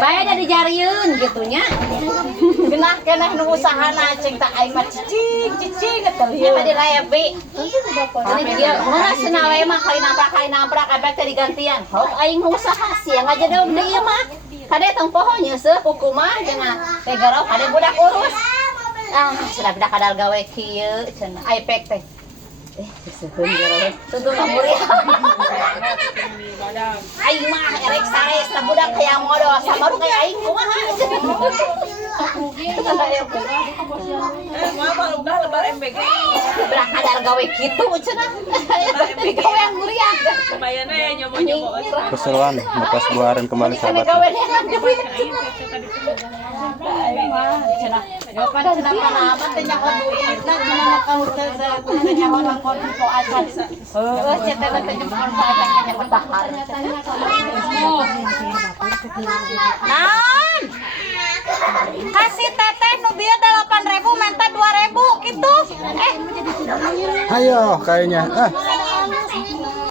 Bae da dijariun gitunya. Genah nu usahana cing tak aing mah cicing eta lieu. Nya di rebi. Ini dia mana senawe mah kali nabrak abek teh digantian. Hok aing usaha siang aja deh udah ieu mah. Kade tong poho nyeuseuk hukumah jangan teh garau kade budak urus. Sudah budak kadal gawe kieu cenah aipek teh. Seukeun garau. Tutup kamuri. Aing mah erek sares da budak hayang modal sabaru kayak aing kumaha. Mama udah lebar MBG. Budak kadal gawe kitu cenah. Gawe yang muriah. Bayana ya nyomo-nyomo. Keseruan lepas buaran kembali sahabat. Gawe dengan duit. Ya pada kenapa-napa teh nyaho duit na cenah mah kamu teh nyaho langkon po aja. Heuh cenah teh jempol saja nya petahar. Naon? Kasih teteh nu bieu 8.000 minta 2.000 gitu. Ayo kayaknya.